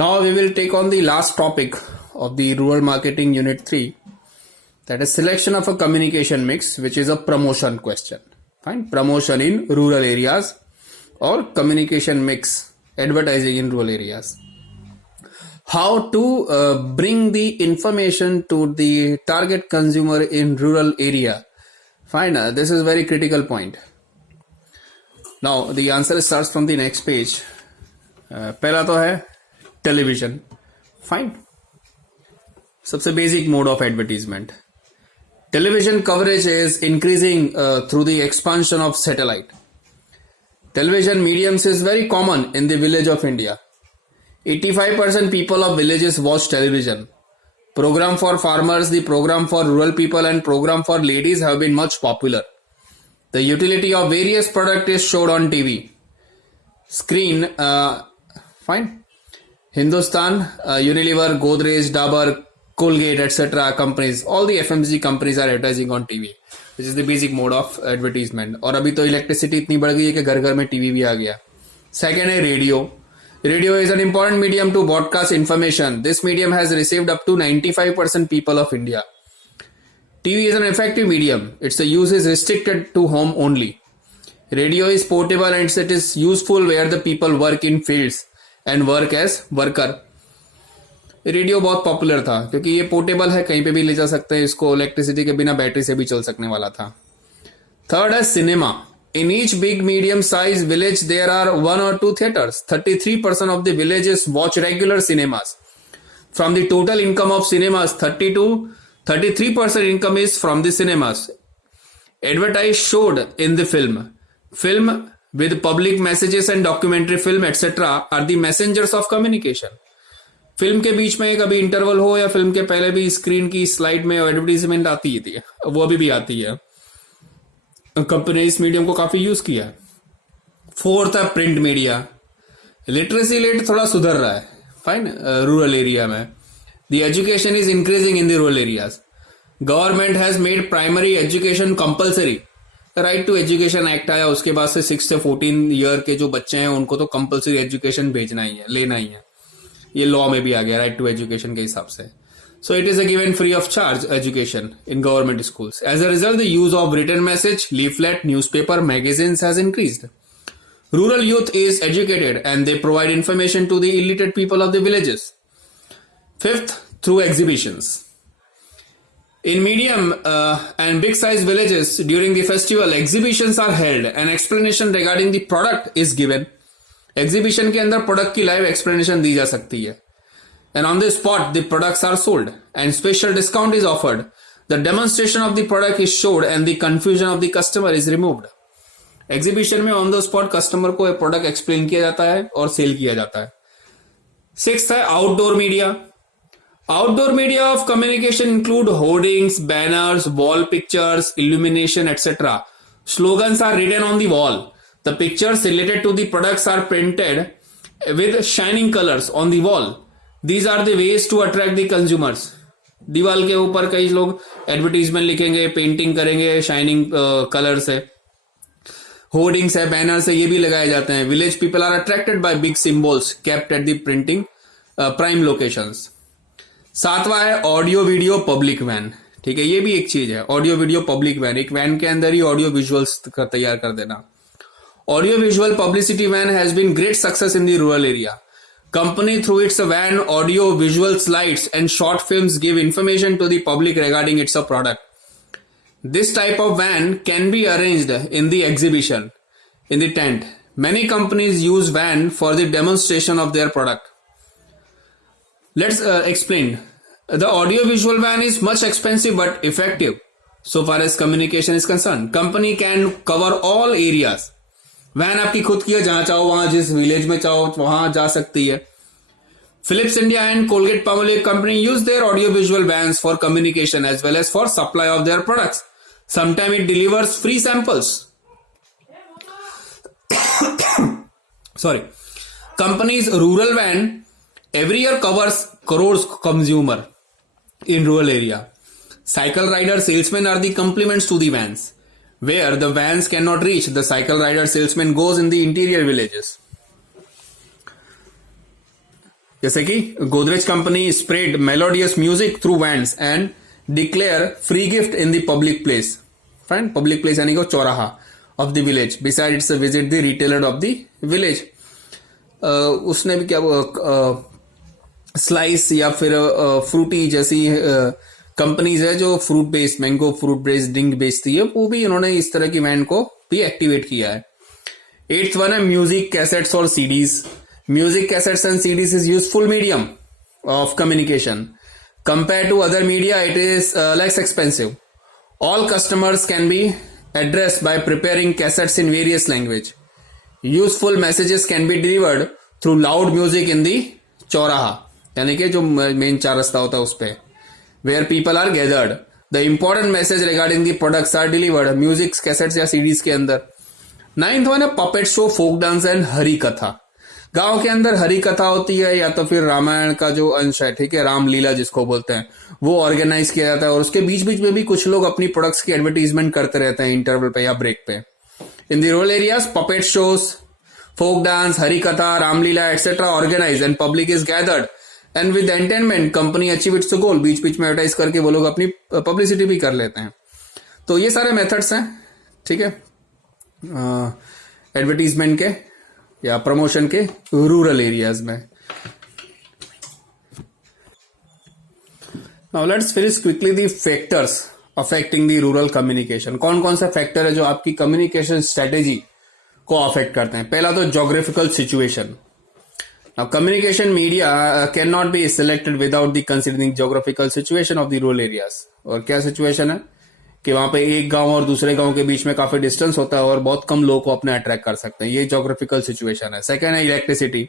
Now we will take on the last topic of the rural marketing unit 3, that is selection of a communication mix, which is a promotion question. Fine, promotion in rural areas or communication mix, advertising in rural areas. How to bring the information to the target consumer in rural area. Fine, this is a very critical point. Now the answer starts from the next page. पहला तो है television. Fine, सबसे basic mode of advertisement. Television coverage is increasing through the expansion of satellite. Television mediums is very common in the village of India. 85% people of villages watch television. Program for farmers, the program for rural people and program for ladies have been much popular. The utility of various products is showed on TV. Screen, fine. Hindustan, Unilever, Godrej, Dabur, Colgate, etc. companies, all the FMCG companies are advertising on TV. This is the basic mode of advertisement. और अभी तो electricity इतनी बढ़ गई है कि घर घर में टीवी भी आ गया. सेकेंड है radio. Radio is an important medium to broadcast information. This medium has received up to 95% people of India. TV is an effective medium. Its use is restricted to home only. Radio is portable and it is useful where the people work in fields and work as worker. Radio बहुत popular था क्योंकि ये portable है, कहीं पे भी ले जा सकते हैं इसको, इलेक्ट्रिसिटी के बिना बैटरी से भी चल सकने वाला था. थर्ड है cinema. In each big medium size village there are 1 or 2 theaters. 33% of the villages watch regular cinemas. From the total income of cinemas, 33% income is from the cinemas. Advertise showed in the film. Film with public messages and documentary film etc. are the messengers of communication. Film के बीच में कभी interval हो या film के पहले भी screen की slide में एडवर्टीजमेंट आती थी, वो अभी भी आती है. कंपनी ने इस मीडियम को काफी यूज किया है. फोर्थ है प्रिंट मीडिया. लिटरेसी रेट थोड़ा सुधर रहा है. फाइन, रूरल एरिया में the education is increasing in the rural areas. Government has made primary education compulsory. Right to education act आया, उसके बाद से 6 से 14 ईयर के जो बच्चे हैं उनको तो कंपलसरी एजुकेशन भेजना ही है, लेना ही है. ये लॉ में भी आ गया राइट टू एजुकेशन के हिसाब से. So it is a given free of charge education in government schools. As a result, the use of written message, leaflet, newspaper, magazines has increased. Rural youth is educated and they provide information to the illiterate people of the villages. Fifth, through exhibitions. In medium and big size villages during the festival, exhibitions are held and explanation regarding the product is given. Exhibition के अंदर product की live explanation दी जा सकती है. And on the spot the products are sold and special discount is offered. The demonstration of the product is showed and the confusion of the customer is removed. Exhibition में on the spot customer को product explain किया जाता है और sale किया जाता है. Sixth है outdoor media. Outdoor media of communication include hoardings, banners, wall pictures, illumination, etc. Slogans are written on the wall. The pictures related to the products are printed with shining colors on the wall. These are the ways to attract the consumers. दीवार के ऊपर कई लोग advertisement लिखेंगे, painting करेंगे shining colour से. Hoardings है, banners है, ये भी लगाए जाते हैं. Village people are attracted by big symbols kept at the printing prime locations. सातवां है ऑडियो वीडियो पब्लिक वैन. ठीक है, ये भी एक चीज है, ऑडियो वीडियो पब्लिक वैन. एक वैन के अंदर ही ऑडियो विजुअल्स तैयार कर देना. Audio visual publicity van has been great success in the rural area. Company through its van, audio, visual slides and short films give information to the public regarding its product. This type of van can be arranged in the exhibition, in the tent. Many companies use van for the demonstration of their product. Let's explain. The audio visual van is much expensive but effective so far as communication is concerned. Company can cover all areas. Van आपकी खुद की है, जहां चाहो वहां, जिस village में चाहो वहां जा सकती है. Philips India and Colgate Palmolive company use their audio visual vans for communication as well as for supply of their products. Sometimes it delivers free samples. Sorry. Company's rural van every year covers crores consumer in rural area. Cycle rider salesmen are the complements to the vans. Where the vans cannot reach, the cycle rider salesman goes in the interior villages. जैसे कि Godrej company spread melodious music through wands and declare free gift in the public place. Fine, public place यानी कि चौराहा of the village beside it's visit the retailer of the village. उसने भी क्या slice या फिर फ्रूटी जैसी कंपनीज है जो fruit based mango fruit based drink बेचती है, वो भी इन्होंने इस तरह की वैन को भी एक्टिवेट किया है. 8th वन है म्यूजिक कैसेट्स और CDs. Music cassettes and CDs is useful medium of communication. Compare to other media it is less expensive. All customers can be addressed by preparing cassettes in various language. Useful messages can be delivered through loud music in the चौराहा, यानी कि जो main चार रास्ता होता है उस पे, where people are gathered. The important message regarding the products are delivered music cassettes या सीडीज के अंदर. 9th वन है puppet show, folk dance and Hari katha. गांव के अंदर हरी कथा होती है या तो फिर रामायण का जो अंश है, ठीक है, रामलीला जिसको बोलते हैं, वो ऑर्गेनाइज किया जाता है और उसके बीच बीच में भी कुछ लोग अपनी प्रोडक्ट्स की एडवर्टीजमेंट करते रहते हैं इंटरवल पे या ब्रेक पे. इन the rural areas puppet shows, folk dance, Hari Katha, Ramlila, etc. organized and public is gathered and with entertainment company achieve its goal. बीच बीच में एडवर्टाइज करके वो लोग अपनी पब्लिसिटी भी कर लेते हैं. तो ये सारे मेथड्स हैं, ठीक है, एडवर्टीजमेंट के या प्रमोशन के रूरल एरियाज में. Now let's finish quickly the factors affecting the rural communication. कौन कौन सा फैक्टर है जो आपकी कम्युनिकेशन स्ट्रेटेजी को अफेक्ट करते हैं. पहला तो geographical situation. Now communication media can not be selected without the considering geographical situation of the rural areas. और क्या सिचुएशन है कि वहां पे एक गांव और दूसरे गांव के बीच में काफी डिस्टेंस होता है और बहुत कम लोगों को अपने अट्रैक्ट कर सकते हैं. ये जोग्राफिकल सिचुएशन है. सेकंड है इलेक्ट्रिसिटी.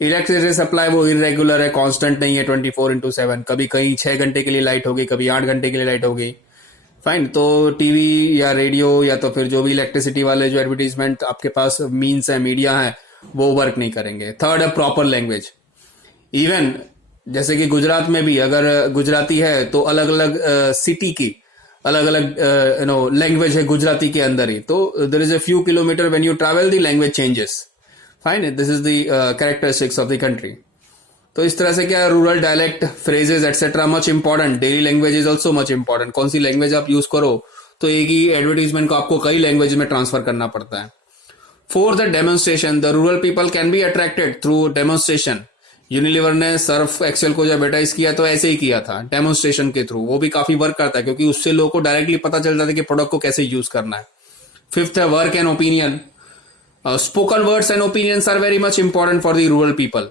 इलेक्ट्रिसिटी सप्लाई वो इरेगुलर है, कांस्टेंट नहीं है 24/7. कभी कहीं 6 घंटे के लिए लाइट होगी, कभी 8 घंटे के लिए लाइट होगी. फाइन, तो टीवी या रेडियो या तो फिर जो भी इलेक्ट्रिसिटी वाले जो एडवर्टीजमेंट आपके पास मीन्स है, मीडिया है, वो वर्क नहीं करेंगे. थर्ड है प्रॉपर लैंग्वेज. इवन जैसे कि गुजरात में भी अगर गुजराती है तो अलग अलग सिटी की अलग अलग लैंग्वेज है गुजराती के अंदर ही. तो there is a few kilometre when you travel the language changes. Fine, this is the characteristics of the country. तो इस तरह से क्या rural dialect, phrases etcetera much important. Daily language is also much important. कौन सी language आप use करो तो एक ही एडवर्टीजमेंट को आपको कई लैंग्वेज में ट्रांसफर करना पड़ता है. Fourth the demonstration. The rural people can be attracted through demonstration. Unilever ने सर्फ एक्सेल को जो एडवर्टाइज किया तो ऐसे ही किया था, डेमोन्स्ट्रेशन के थ्रू. वो भी काफी वर्क करता है क्योंकि उससे लोगों को डायरेक्टली पता चल जाता है कि प्रोडक्ट को कैसे यूज करना है. फिफ्थ है work and opinion. Spoken words and opinions are very much important for the rural people.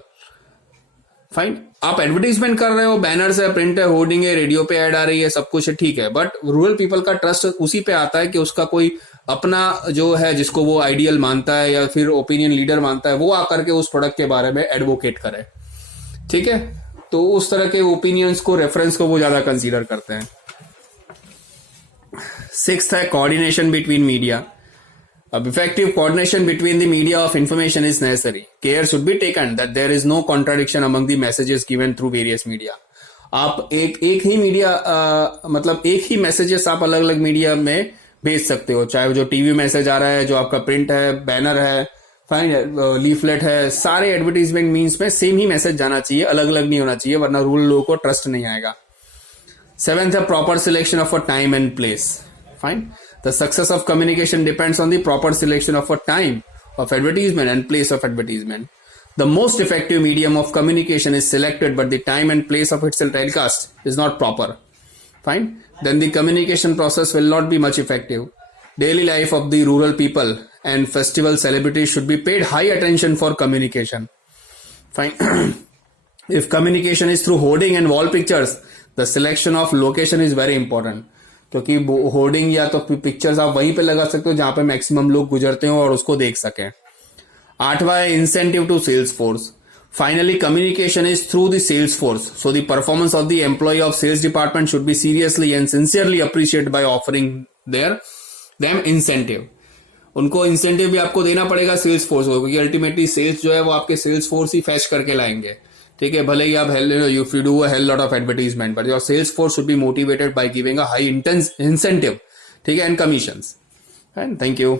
Fine, आप एडवर्टीजमेंट कर रहे हो, बैनर्स है, प्रिंट है, होर्डिंग है, रेडियो पे ऐड आ रही है, सब कुछ है, ठीक है, बट रूरल पीपल का ट्रस्ट उसी पे आता है कि उसका कोई अपना जो है जिसको वो आइडियल मानता है या फिर ओपिनियन लीडर मानता है, वो आकर के उस प्रोडक्ट के बारे में एडवोकेट करे. ठीक है, तो उस तरह के ओपिनियंस को, रेफरेंस को वो ज्यादा कंसीडर करते हैं. सिक्स्थ है coordination between media. Effective coordination between the media of information is necessary. Care should be taken that there is no contradiction among the messages given through various media. आप एक ही media मतलब एक ही messages आप अलग अलग media में भेज सकते हो, चाहे जो टीवी मैसेज आ रहा है, जो आपका प्रिंट है, बैनर है, फाइन, लीफलेट है, सारे एडवर्टीजमेंट मीन्स में सेम ही मैसेज जाना चाहिए, अलग अलग नहीं होना चाहिए, वरना रूरल लोगों को ट्रस्ट नहीं आएगा. सेवेंथ है proper selection of a time and place. Fine, the success of communication depends on the proper selection of a time of advertisement and place of advertisement. The most effective medium of communication is selected, but the time and place of its telecast is not proper. Fine, then the communication process will not be much effective. Daily life of the rural people and festival celebrities should be paid high attention for communication. Fine. If communication is through hoarding and wall pictures, the selection of location is very important. क्योंकि hoarding या तो pictures आप वहीं पे लगा सकते हो जहां पे मैक्सिमम लोग गुजरते हो और उसको देख सकें. आठवां है incentive to sales force. Finally communication is through the sales force, so the performance of the employ of sales department should be seriously and sincerely appreciate by offering them incentive. उनको इंसेंटिव भी आपको देना पड़ेगा sales force को, क्योंकि ultimately sales जो है वो आपके सेल्स फोर्स ही फैच करके लाएंगे. ठीक है, भले ही आप if you do a hell lot of advertisement, but your sales force should be motivated by giving a high intense incentive, ठीक है, and commissions. And thank you.